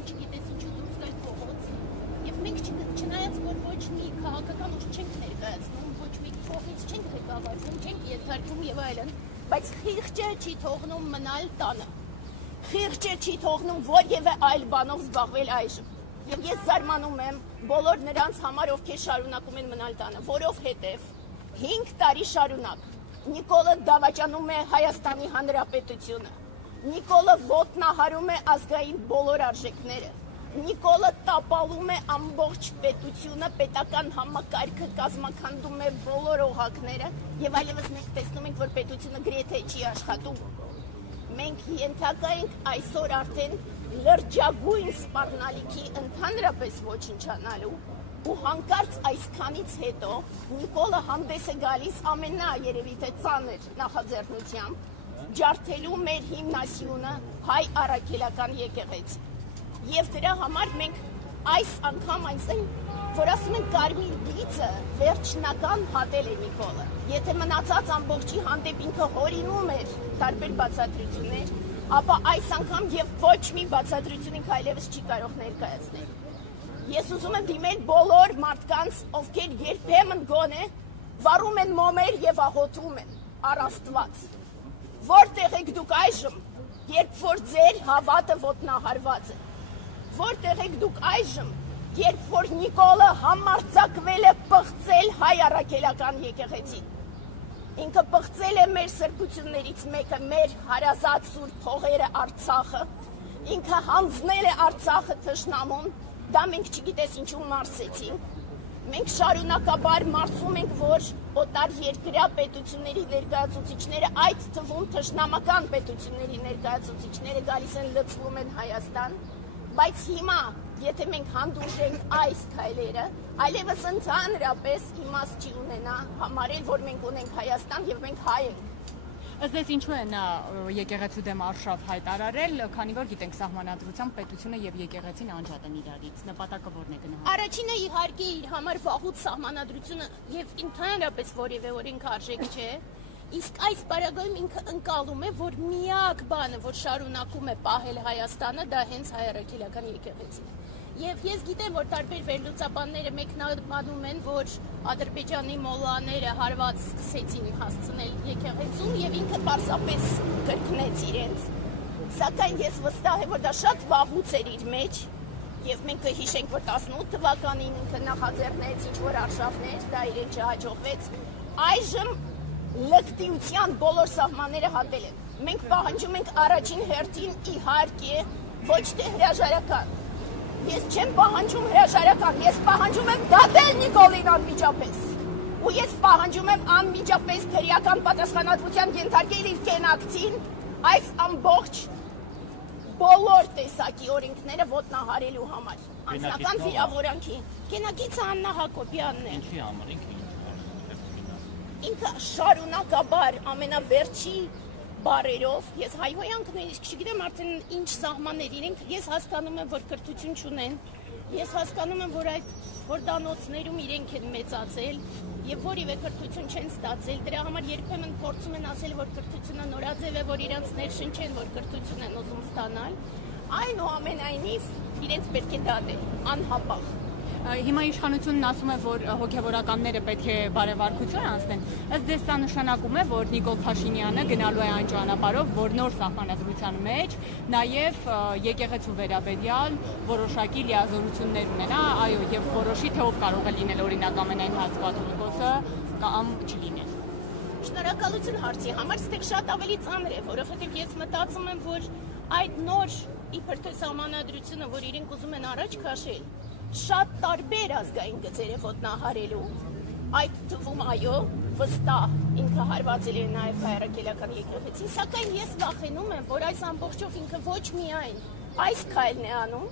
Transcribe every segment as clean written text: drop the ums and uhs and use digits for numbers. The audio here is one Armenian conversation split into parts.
չգիտես ինչու դուրս գալ փողոց։ Եվ մենք չնայած որ ոչ մի քաղաքական ուժ չենք ներկայացնում, ոչ մի կողմից չենք ղեկավարվում, չենք ենթարկվում եւ այլն, բայց խիղճը չի թողնում մնալ տանը։ Խիղճը չի թողնում որևէ այլ բանով զբաղվել այժմ։ Եվ ես զարմանում եմ բոլոր նրանց համար, ովքեր շարունակում են մնալ տանը, որովհետև 5 տարի շարունակ Նիկոլը դավաճանում է Հայաստանի Հանրապետությունը, Նիկոլը ոտնահարում է ազգային բոլոր արժեքները, Նիկոլը տապալում է ամբողջ պետությունը, պետական համակարգը կազմաքանդում է բոլոր օղակները եւ այլևս մենք տեսնում ենք, որ պետությունը գրեթե չի աշխատում։ Մենք ենթակա ենք այսօր արդեն լրջագույն սպառնալիքի ընդհանրապես ոչնչանալու ու հանկարծ այսքանից հետո Նիկոլը հանդես է գալիս երևի թե ծանր նախաձեռնությամբ ջարդելու մեր հիմնասյունը հայ առաքելական եկեղեցի։ Եվ դրա համար մենք այս անգամ այնսեն, որ ասում են կարմիր գիծը վերջնական հատել է Նիկոլը։ Եթե մնացած ամբողջի հանդեպ ինքը հորինում էր տարբեր բացատրություններ, ապա այս անգամ եւ ոչ մի բացատրություն ինքը այլևս չի կարող ներկայացնել։ Ես ուզում եմ դիմել բոլոր մարդկանց, ովքեր երբեմն գոնե վառում են մոմեր եւ աղոթում են առ Աստված։ Որտեղ եք դուք այժմ, երբ որ ձեր հավատը ոտնահարված է։ Որտեղ եք դուք այժմ, երբ որ Նիկոլը համարձակվել է պղծել հայ առաքելական եկեղեցին։ Ինքը պղծել է մեր սրբություններից մեկը, մեր հարազատ սուրբ հողերը Արցախը։ Ինքը հանձնել է Արցախը թշնամուն, դա մենք չգիտես ինչու մարսեցինք։ Մենք շարունակաբար մարսում ենք, որ օտար երկրյա պետությունների ներկայացուցիչները, այդ թվում թշնամական պետությունների ներկայացուցիչները գալիս են լցվում են Հայաստան, բայց հիմա, եթե մենք հանդուրժենք այս քայլերը, այլևս ընդհանրապես իմաստ չի ունենա համարել, որ մենք ունենք Հայաստան եւ մենք հայ ենք։ Ըստ էս ինչու է նա եկեղեցու դեմ արշավ հայտարարել, քանի որ գիտենք սահմանադրությամբ պետությունը եւ եկեղեցին անջատ են իրարից, նպատակը որն է գնահատել։ Առաջինը իհարկե իր համար վաղուց սահմանադրությունը եւ ընդհանրապես որևէ օրենք արժեք չէ, իսկ այս պարագայում ինքը ընկալում է, որ միակ բանը, որ շարունակում է պահել Հայաստանը, դա հենց հայ առաքելական եկեղեցին է։ Եվ ես գիտեմ, որ տարբեր վերլուծաբանները մեկնաբանում են, որ Ադրբեջանի մոլաները հարված սկսեցին հասցնել եկեղեցուն եւ ինքը պարզապես կրկնեց իրենց։ Սակայն ես վստահ եմ, որ դա շատ վաղուց էր իր մեջ եւ մենք կհիշենք, որ 18 թվականին ինքը նախաձեռնեց ինչ-որ արշավներ, դա իրեն չհաջողվեց։ Այժմ լկտիության բոլոր սահմանները հատել են։ Մենք պահանջում ենք առաջին հերթին իհարկե ոչ թե հրաժարական։ Ես չեմ պահանջում հրաժարական, ես պահանջում եմ դատել Նիկոլին անմիջապես։ Ու ես պահանջում եմ անմիջապես քրեական պատասխանատվության ենթարկել իր կենակցին այս ամբողջ բոլոր տեսակի օրենքները ոտնահարելու համար։ Անձնական վիրավորանքի։ Կենակիցը Աննա Հակոբյանն է։ Ինչի համար ինքը շարունակաբար ամենավերջի բարերով, ես հայհոյանք նույնիսկ չգիտեմ արդեն ինչ սահմաններ իրենք, ես հասկանում եմ, որ կրթություն չունեն, ես հասկանում եմ, որ այդ հորդանոցներում իրենք են մեծացել եւ որևէ կրթություն չեն ստացել, դրա համար երբեմն փորձում են ասել, որ կրթությունը նորաձև է, որ իրանց ներշնչեն, որ կրթություն են ուզում ստանալ, այնուամենայնիվ իրենց պետք է դատել, անհապաղ։ Հիմա իշխանությունն ասում է, որ հոգևորականները պետք է բարեվարկություն անցնեն։ Ըստ ձեզ սա նշանակում է, որ Նիկոլ Փաշինյանը գնալու է այն ճանապարհով, որ նոր սահմանադրության մեջ նաև եկեղեցու վերաբերյալ որոշակի լիազորություններ ունենա, այո, եւ որոշի թե ով կարող է լինել օրինակ ամենայն հազվադուլկոսը կամ չլինել։ Շնորհակալություն հարցի համար, ստեղ շատ ավելի ծանր է, որովհետև ես մտածում եմ, որ այդ նոր իբր թե սահմանադրությունը, որ իրենք ուզում են առաջ քաշել, շատ տարբեր ազգային գծեր է ոտնահարելու, այդ թվում այո, վստահ ինքը հարվածել է նաև հայ առաքելական եկեղեցին, սակայն ես վախենում եմ, որ այս ամբողջով ինքը ոչ միայն այս քայլն է անում,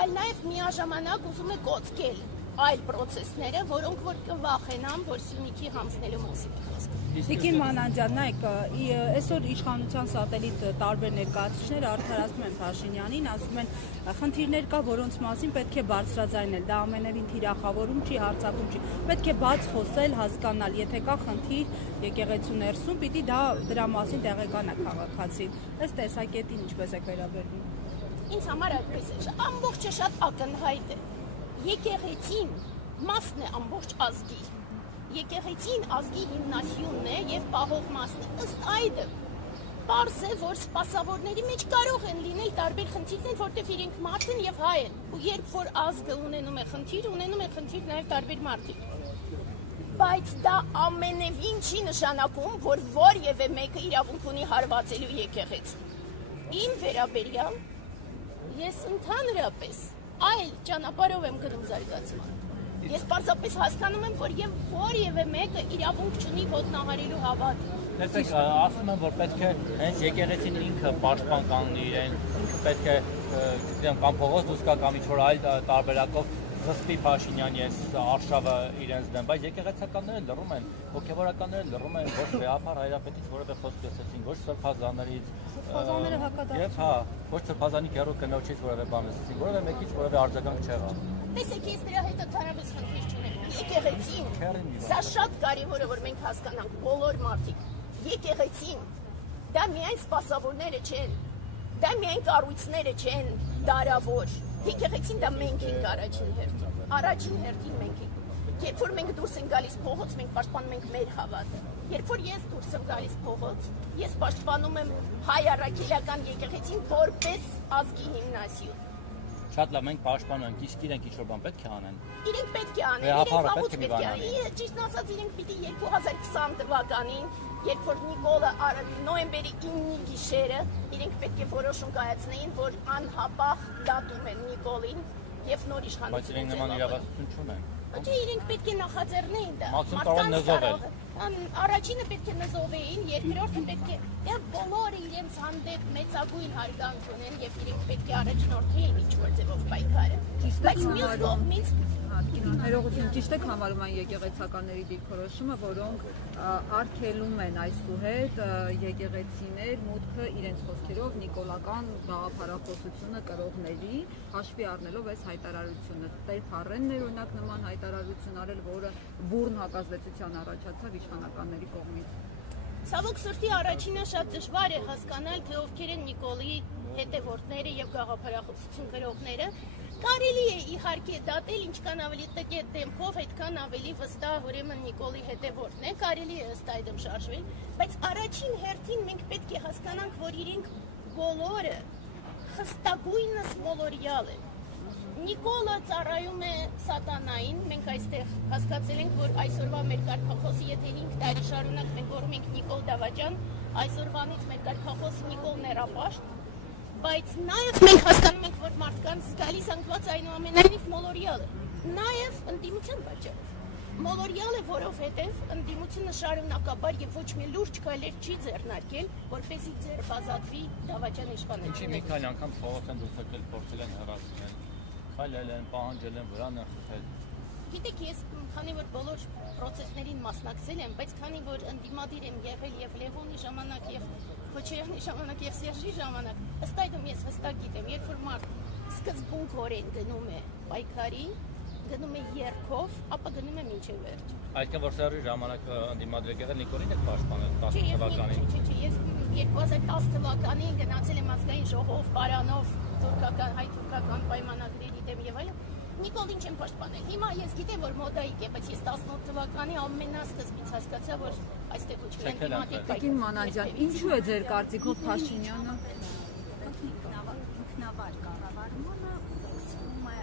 այլ նաև միաժամանակ ուզում է կոծկել այլ պրոցեսները, որոնք որ կվախենան, որ Սյունիքի հանձնելու մասին է խոսքը։ Տիկին Մանանջյան, նայեք, այսօր իշխանության սատելիտ տարբեր ներկայացուցիչներ արդարացնում են Փաշինյանին, ասում են խնդիրներ կա, որոնց մասին պետք է բարձրաձայնել, դա ամենևին թիրախավորում չի, հարձակում չի, պետք է բաց խոսել, հասկանալ, եթե կա խնդիր եկեղեցու ներսում, պիտի դա դրա մասին տեղեկանա քաղաքացին։ Այս տեսակետին ինչպես եք վերաբերվում։ ինձ համար այդպես է, ամբողջը շատ ակնհայտ է։ Եկեղեցին մասն է ամբողջ ազգի։ Եկեղեցին ազգի հիմնասյունն է եւ պահող մասն է։ Ըստ այդմ պարզ է, որ սպասավորների մեջ կարող են լինել տարբեր խնդիրներ, որտեղ իրենք մարդ են եւ հայ են։ Ու երբ որ ազգը ունենում է խնդիր նաեւ տարբեր մարդիկ։ Բայց դա ամենևին չի նշանակում, որ որևէ մեկը իրավունք ունի հարվածելու եկեղեցին։ Իմ վերաբերյալ ես ընդհանրապես այլ ճանապարհով եմ գնում զարգացման։ Ես պարզապես հասկանում եմ, որ եւ որևէ մեկը իրավունք չունի ոտնահարելու հավատ։ Տեսեք, ասում եմ, որ պետք է հենց եկեղեցին ինքը պաշտպան կանգնի իրեն, ինքը պետք է, գիտեմ, կամ փողոց դուրս գա կամ ինչ-որ այլ տարբերակով զսպի Փաշինյանի այս արշավը իրենց դեմ, բայց եկեղեցականները լռում են, հոգևորականները լռում են, ոչ Վեհապար Հայրապետից որևէ խոսք լսեցին, ոչ Սրբազաններից, եւ ոչ Սրբազանի գերու կնոջից որևէ բան լսեցին, որևէ մեկից որևէ արձագանք չեղավ։ Տեսեք, ես դրա հետ ընդհանրապես խնդիր չունեմ։ Եկեղեցին, սա շատ կարևոր է, որ մենք հասկանանք բոլոր մարդիկ։ Եկեղեցին, դա միայն սպասավորները չեն, դա միայն կառույցները չեն, դարավոր։ Եկեղեցին դա մենք ենք առաջին հերթին մենք ենք։ Երբ որ մենք դուրս ենք գալիս փողոց, մենք պաշտպանում ենք մեր հավատը։ Երբ որ ես դուրս եմ գալիս փողոց, ես պաշտպանում եմ հայ առաքելական եկեղեցին որպես ազգի հիմնասյուն։ Շատ լավ, մենք պաշտպանում ենք, իսկ իրենք ինչ-որ բան պետք է անեն։ Իրենք պետք է անեն, իրենք վաղուց պետք է անեն։ Ճիշտն ասած, իրենք պիտի 2020 թվականին, երբ որ Նիկոլը նոյեմբերի 9-ի գիշերը, իրենք պետք է որոշում կայացնեին, որ անհապաղ դատում են Նիկոլին եւ նոր իշխանություն։ Բայց իրենք նման իրավասություն չունեն։ Չէ, իրենք պետք է նախաձեռնեին դա։ Մաքսիմում կարող են նզովել։ Առաջինը պետք է նզովեին, երկրորդը պետք է բոլորը իրենց հանդեպ մեծագույն հարգանք ունեն եւ իրենք պետք է առաջնորդեին ինչ-որ ձևով պայքարը։ Բայց մյուս կողմից Ներողություն, ճիշտ եք համարում այն եկեղեցականների դիրքորոշումը, որոնք արգելում են այսուհետ եկեղեցիներ մուտքը իրենց խոսքերով նիկոլական գաղափարախոսությունը կրողների, հաշվի առնելով այս հայտարարությունը։ Տեր Փառենն էր օրինակ նման հայտարարություն արել, որը բուռն հակազդեցության առաջացավ իշխանականների կողմից։ Ցավոք սրտի առաջինը շատ դժվար է հասկանալ, թե ովքեր են Նիկոլի հետևորդները եւ գաղափարախոսություն կրողները։ Կարելի է իհարկե դատել ինչքան ավելի տգետ դեմքով, այդքան ավելի վստահ ուրեմն Նիկոլի հետևորդն է, կարելի է ըստ այդմ շարժվել, բայց առաջին հերթին մենք պետք է հասկանանք, որ իրենք բոլորը խստագույնս մոլորյալ են։ Նիկոլը ծառայում է սատանային, մենք այստեղ հասկացել ենք, որ այսօրվա մեր կարգախոսը, եթե 5 տարի շարունակ մենք որում ենք Նիկոլ Դավաճան, այսօրվանից մեր կարգախոսը Նիկոլ Ներապաշտ, բայց նաև մենք հասկանում ենք, որ մարդկանց զգալի զանգված այնուամենայնիվ մոլորյալ է, նաև ընդդիմության պատճառով։ Մոլորյալ է, որովհետև ընդդիմությունը շարունակաբար եւ ոչ մի լուրջ քայլեր չի ձեռնարկել, որպեսզի ձերբազատվի Դավաճան իշխանությունը։ Ինչի մի քանի անգամ փողոց են դուրս եկել, փորձել են հեռացնել, քայլել են, պահանջել են, վրան են խփել։ Գիտեք, ես քանի որ բոլոր process-ներին մասնակցել եմ, բայց քանի որ ընդդիմադիր եմ եղել եւ Լևոնի ժամանակ եւ Քոչարյանի ժամանակ եւ Սերժի ժամանակ, ըստ այդմ ես հստակ գիտեմ, երբ որ մարդ սկզբունքորեն գնում է պայքարի, գնում է երգով, ապա գնում է մինչև վերջ։ Այսինքն որ Սերժի ժամանակ ընդդիմադիր եղել Նիկոլին եք պաշտպանել 10 թվականին։ Չէ, ես 2010 թվականին գնացել եմ ազգային ժողով, պարանով, հայ-թուրքական պայմանագրերի դեմ եւ այլն։ Նիկոլին չեմ պաշտպանել։ Հիմա ես գիտեմ, որ մոդայիկ է, բայց ես 18 թվականի ամենասկզբից հասկացա, որ այստեղ ոչ մի ընդդիմադիր պայքար։ Տիկին Մանանջյան, ինչու է ձեր կարծիքով Փաշինյանը ինքնավար կառավարմանը ուղղվում է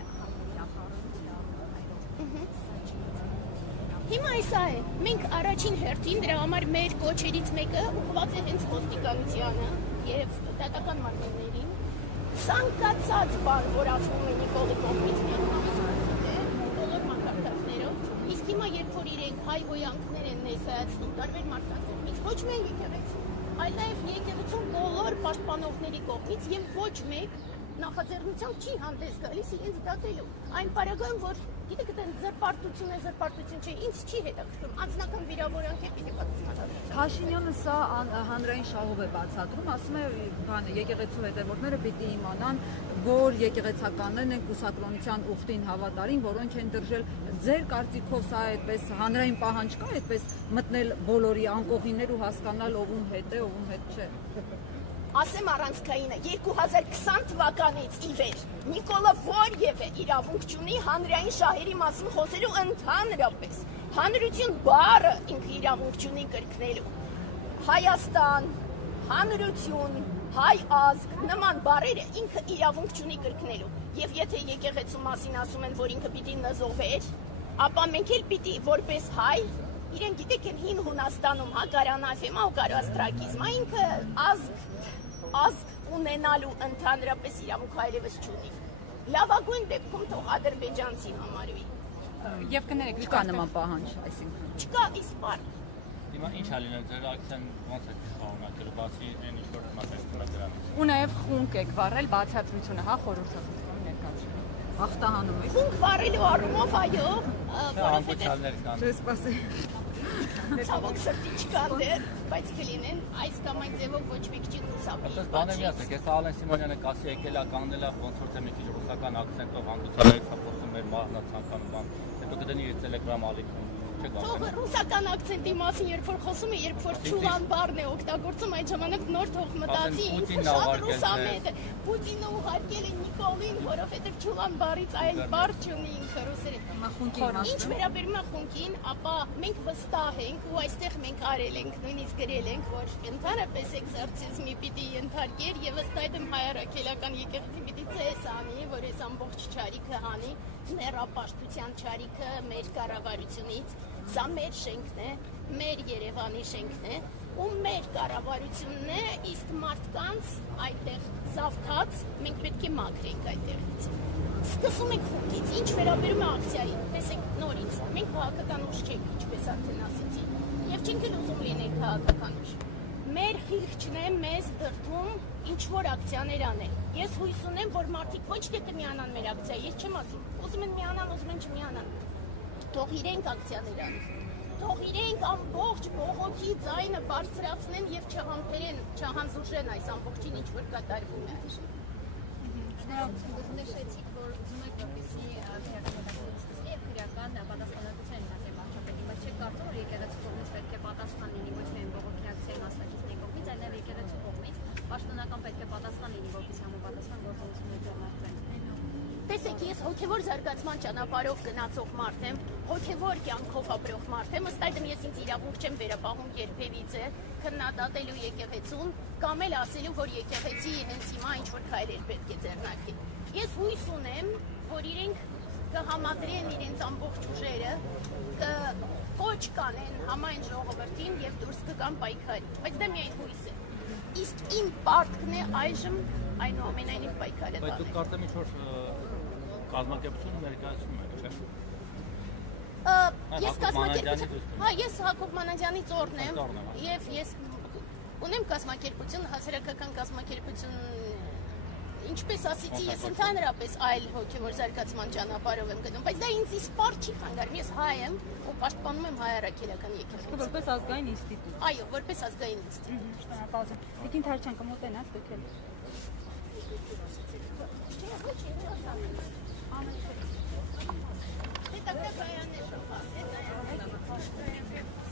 Հիմա այսա է, մենք առաջին հերթին դրա համար մեր կոչերից մեկը ուղղված է հենց ոստիկանությանը եւ դատական մարմիններին։ Ցանկացած բան, որ ասվում է Նիկոլի կողմից, բոլոր մակարդակներով, իսկ հիմա երբ որ իրենք հայ հոյանքներ են ներկայացնում տարբեր մարդկանց կողմից, ոչ միայն եկեղեցի, այլ նաեւ եկեղեցու բոլոր պաշտպանողների կողմից եւ ոչ մեկ նախաձեռնությամբ չի հանդես գալիս իրենց դատելու։ Այն պարագայում, որ գիտեք, դա զրպարտություն չէ, ինձ չի հետաքրքրում, անձնական վիրավորանք է պիտի պատասխանատու։ Փաշինյանը սա հանրային շահով է բացատրում, ասում է, եկեղեցու հետևորդները պիտի իմանան, որ եկեղեցականներն են կուսակրոնության ուխտին հավատարին, որոնք են դրժել։ Ձեր կարծիքով սա այդպես հանրային պահանջ կա, այդպես մտնել բոլորի անկողիններ ու հասկանալ ովում հետ է, ովում հետ չէ։ ասեմ առանցքայինը 2020 թվականից ի վեր Նիկոլը որևէ իրավունք չունի հանրային շահերի մասին խոսելու ընդհանրապես։ Հանրություն բառը ինքը իրավունք չունի կրկնելու։ Հայաստան, հանրություն, հայ ազգ, նման բառերը ինքը իրավունք չունի կրկնելու։ Եվ եթե եկեղեցու մասին ասում են, որ ինքը պիտի նզովեր, ապա մենք էլ պիտի որպես հայ, իրեն գիտեք են հին Հունաստանում, Կարանաֆեմա ու կարաստրակիզմա, ինքը ազգ ունենալու ընդհանրապես իրավունք այլևս չունի։ Լավագույն դեպքում թող ադրբեջանցի համարվի։ Եվ կներեք, Չկա նման պահանջ, այսինքն։ Չկա իսպար։ Հիմա ինչ ա լինել ձեր ակցիան ոնց է շարունակել, բացի այն ինչ որ մասնակցում եք դրանից։ ու նաև խունկ եք վառել բացատրությունը, հա, խորհրդատվության ներկայացնում։ Հաղթահանում եք։ Խունկ վառելու առումով այո, որովհետև Հանգուցալներ կան։ ցավոք սրտի չկան դեռ, բայց կլինեն այս կամ այն ձևով ոչ մեկ չի խուսափի։ Այդպես բաներ միացեք, ես Ալեն Սիմոնյանը կասի եկել է կանգնել է ոնց որ թե մի քիչ ռուսական ակցենտով հանգուցալներ փոխում մեր մահնացանկանում բան։ Հետո կդնի իր Telegram ալիքում։ Թող ռուսական ակցենտի մասին երբ որ խոսում է, երբ որ ճուլան բառն է օգտագործում, այդ ժամանակ նոր թող մտածի ինքը շատ ռուսամետ է։ Պուտինը ուղարկել է Նիկոլին, որովհետև ճուլան բառից այլ բառ չունի ինքը ռուսերեն։ Ինչ վերաբերում է խունկին, ապա մենք վստահ ենք ու այստեղ մենք արել ենք, նույնիսկ գրել ենք, որ ընդհանրապես էքզորցիզմի պիտի ենթարկեր եւ ըստ այդմ հայ առաքելական եկեղեցի պիտի ցես անի, որ այս ամբողջ ճարիքը հանի, ներապաշտության ճարիքը մեր կառավարությունից։ Սա մեր շենքն է, մեր Երևանի շենքն է, ու մեր կառավարությունն է, իսկ մարդկանց այդտեղ զավթած մենք պետք է մաքրենք այդտեղից։ Սկսում ենք խունկից, ինչ վերաբերում է ակցիային, տեսեք նորից, մենք քաղաքական ուժ չենք, ինչպես արդեն ասեցի, եւ չենք էլ ուզում լինել քաղաքական ուժ։ Մեր խիղճն է մեզ դրդում ինչ-որ ակցիաներ անել։ Ես հույս ունեմ, որ մարդիկ ոչ թե կմիանան մեր ակցիա, ես չեմ ասում, ուզում են միանան, ուզում են չմիանան։ Թող իրենք ակցիաներ անեն, թող իրենք ամբողջ բողոքի ձայնը բարձրացնեն եւ չհամբերեն, չհանձուժեն այս ամբողջին, ինչ որ կատարվում է այժմ։ Նշեցիք, որ ուզում եք որպեսզի քրեական եւ քրեական պատասխանատվության լինի վարչապետի, բայց չեք կարծում, որ եկեղեցու կողմից պետք է պատասխան լինի ոչ միայն բողոքի ակցիայի մասնակիցների կողմից, այլ նաեւ եկեղեցու կողմից պաշտոնական պետք է պատասխան լինի, որպեսզի համապատասխան գործողություններ ձեռնարկվեն։ Տեսեք, ես հոգևոր զարգացման ճանապարհով գնացող մարդ եմ, հոգևոր կյանքով ապրող մարդ եմ, ըստ այդմ ես ինձ իրավունք չեմ վերապահում երբևիցե քննադատելու եկեղեցուն կամ էլ ասելու, որ եկեղեցի հենց հիմա ինչ որ քայլեր պետք է ձեռնարկի։ Ես հույս ունեմ, որ իրենք կհամադրեն իրենց ամբողջ ուժերը, կոչ կանեն համայն ժողովրդին եւ դուրս կգան պայքարի, բայց դա միայն հույս է։ Իսկ իմ պարտքն է այժմ այնուամենայնիվ պայքարը տանել։ Բայց դուք կարծեմ ինչ որ կազմակերպություն ներկայացնում եք, չէ՞։ Ես կազմակերպություն, հա, ես Հակոբ Մանադյանի ծառն եմ եւ ես ունեմ կազմակերպություն, հասարակական կազմակերպություն, ինչպես ասեցի, ես ընդհանրապես այլ հոգևոր զարգացման ճանապարհով եմ գնում, բայց դա ինձ իսպար չի խանգարում, ես հայ եմ ու պաշտպանում եմ հայ առաքելական եկեղեցին։ Որպես ազգային ինստիտուտ։ Այո, որպես ազգային ինստիտուտ։ Շնորհակալություն։ Տիկին Թարչյան կմոտենաք դուք էլ։ Это какая она шапка? Это